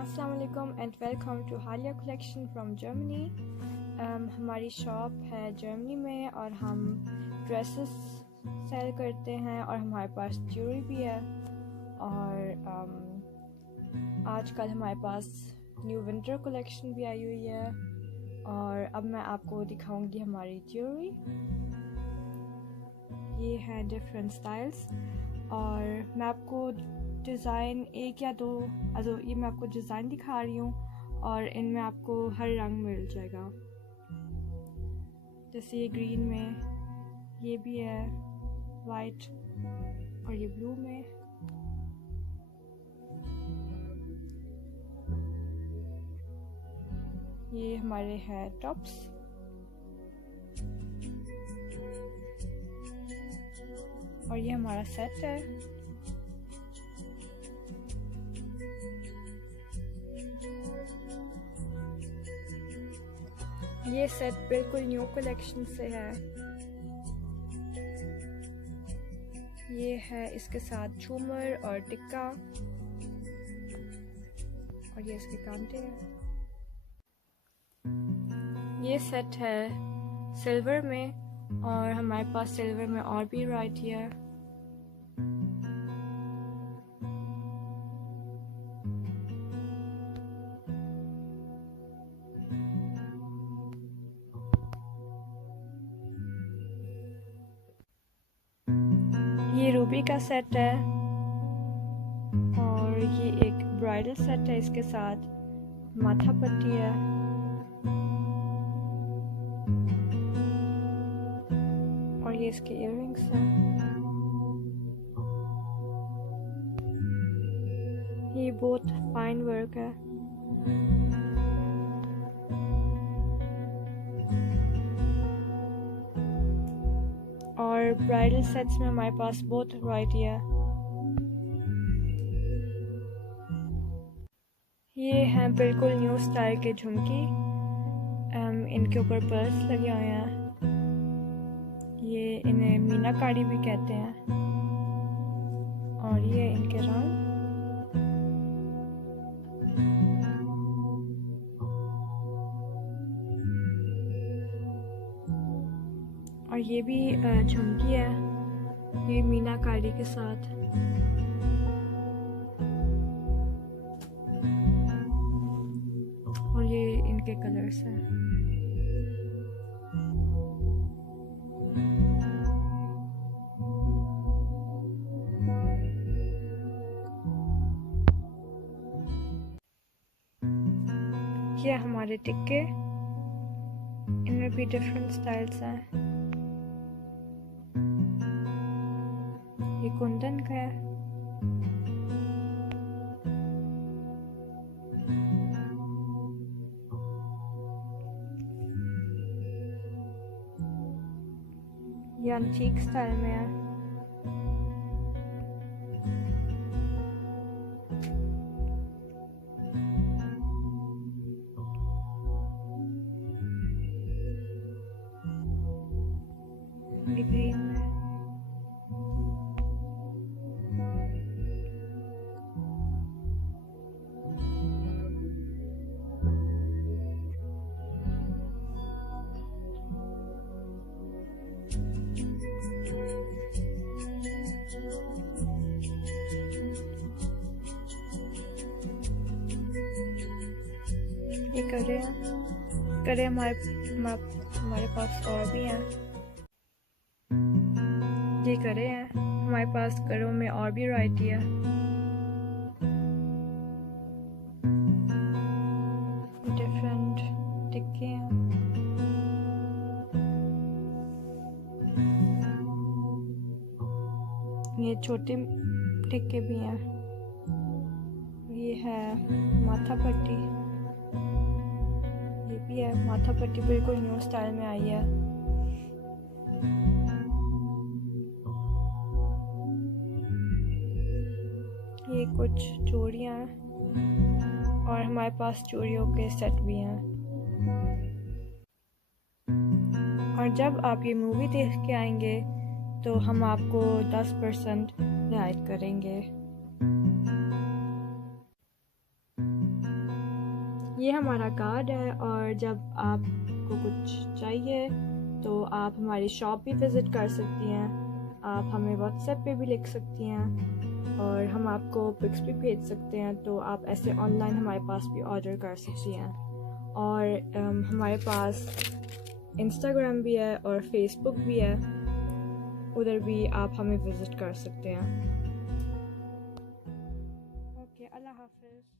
अस्सलाम वालेकुम and welcome to हालिया कलेक्शन फ्रॉम जर्मनी। हमारी शॉप है जर्मनी में और हम ड्रेसेस सेल करते हैं और हमारे पास ज्वेलरी भी है। और आजकल हमारे पास न्यू विंटर कलेक्शन भी आई हुई है और अब मैं आपको दिखाऊंगी हमारी ज्वेलरी। ये है डिफरेंट स्टाइल्स और मैं आपको डिज़ाइन एक या दो ये मैं आपको डिज़ाइन दिखा रही हूँ और इनमें आपको हर रंग मिल जाएगा। जैसे ये ग्रीन में, ये भी है वाइट और ये ब्लू में। ये हमारे हैं टॉप्स। और ये हमारा सेट है। ये सेट बिल्कुल न्यू कलेक्शन से है। ये है इसके साथ झूमर और टिक्का और ये इसके कांटे हैं। ये सेट है सिल्वर में और हमारे पास सिल्वर में और भी वैरायटी है। ये रूबी का सेट है और ये एक ब्राइडल सेट है। इसके साथ माथा पट्टी है और ये इसके इयररिंग्स हैं। ये बहुत फाइन वर्क है। और ब्राइडल सेट्स में हमारे पास बहुत वैरायटी है। ये हैं बिल्कुल न्यू स्टाइल के झुमकी। इनके ऊपर पर्ल्स लगे हुए हैं। ये इन्हें मीनाकारी भी कहते हैं और ये इनके रंग। और ये भी झुमकी है, ये मीनाकारी के साथ। और ये इनके कलर्स हैं। ये हमारे टिक्के, इनमें भी डिफरेंट स्टाइल्स हैं। ये कुंदन का है। ये एंटीक स्टाइल में है। ये ग्रीन में है। ये करे हमारे पास और भी हैं। ये करे हैं, हमारे पास करों में और भी वैरायटी है। डिफरेंट टिक्के हैं। ये छोटे टिक्के भी हैं। ये है माथा पट्टी, ये भी है माथा पट्टी, बिल्कुल न्यू स्टाइल में आई है। ये कुछ चूड़ियाँ हैं और हमारे पास चूड़ियों के सेट भी हैं। और जब आप ये मूवी देख के आएंगे तो हम आपको 10% रियायत करेंगे। ये हमारा कार्ड है, और जब आपको कुछ चाहिए तो आप हमारी शॉप भी विज़िट कर सकती हैं। आप हमें व्हाट्सएप पे भी लिख सकती हैं और हम आपको पिक्स भी भेज सकते हैं, तो आप ऐसे ऑनलाइन हमारे पास भी ऑर्डर कर सकती हैं। और हमारे पास इंस्टाग्राम भी है और फेसबुक भी है, उधर भी आप हमें विज़िट कर सकते हैं। ओके, अल्लाह हाफ़िज़।